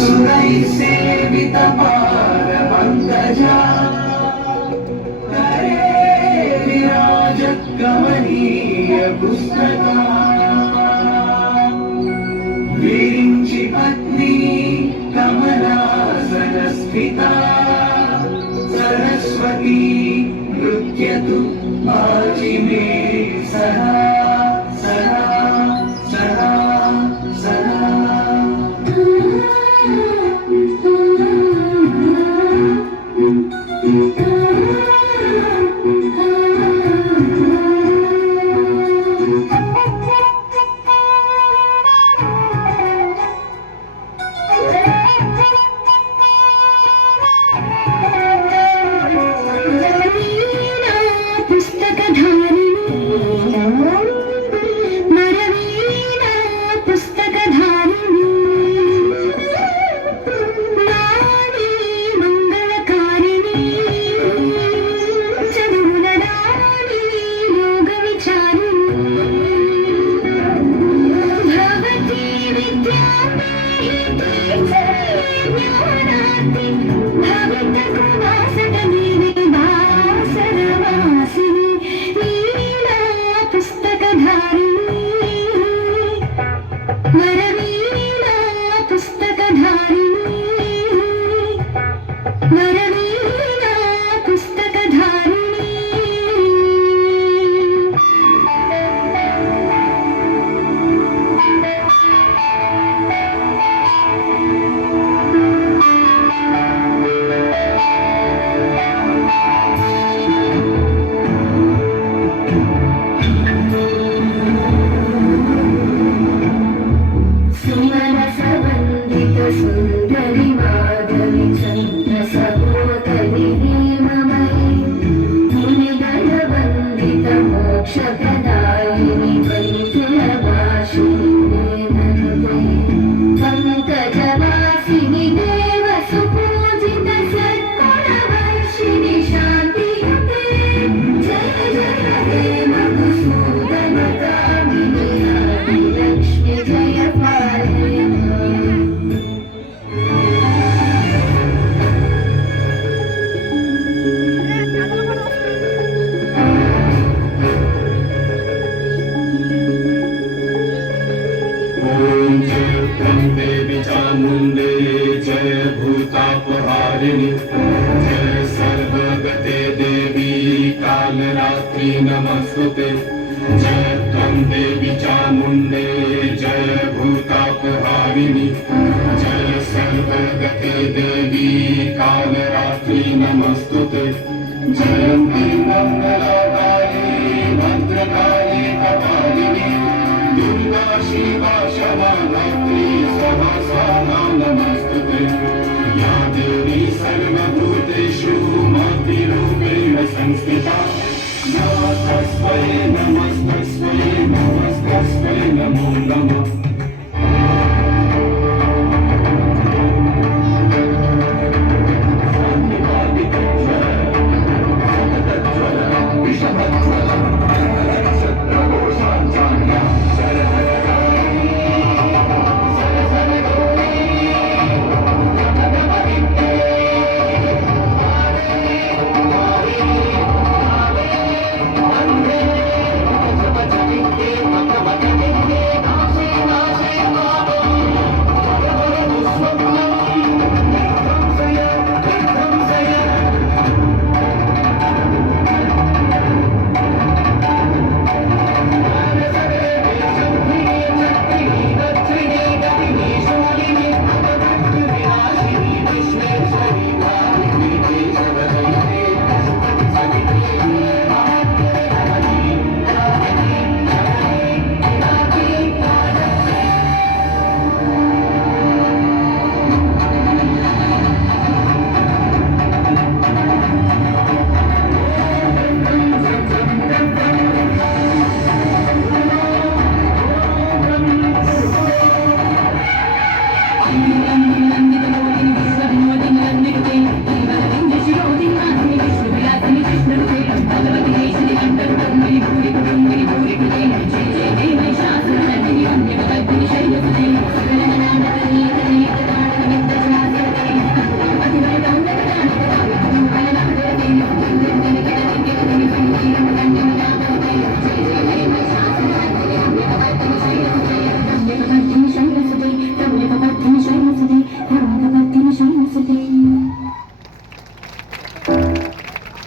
सुरैः सेवितपारपङ्कजा करे विराजत्कमनीय पुस्तका विरिञ्चि पत्नी कमलासनस्थिता सरस्वती नृत्यतु वाचि मे सदा सदा सदा सदा। जय भूतापहारिणि जय सर्वगते देवी कालरात्रि नमस्तुते जय त्वं देवी चामुण्डे जय भूतापहारिणि जय सर्वगते देवी कालरात्रि नमस्तुते जयन्ती मंगलाकाली भद्रकाली कपालिनी दुर्गा शिवा क्षमा धात्री सहस्रा नमस्तुते या देवी सर्वभूतेषु मातृरूपेण संस्थिता नमस्तस्मै नमस्तस्मै नमस्तस्मै नमो नमः।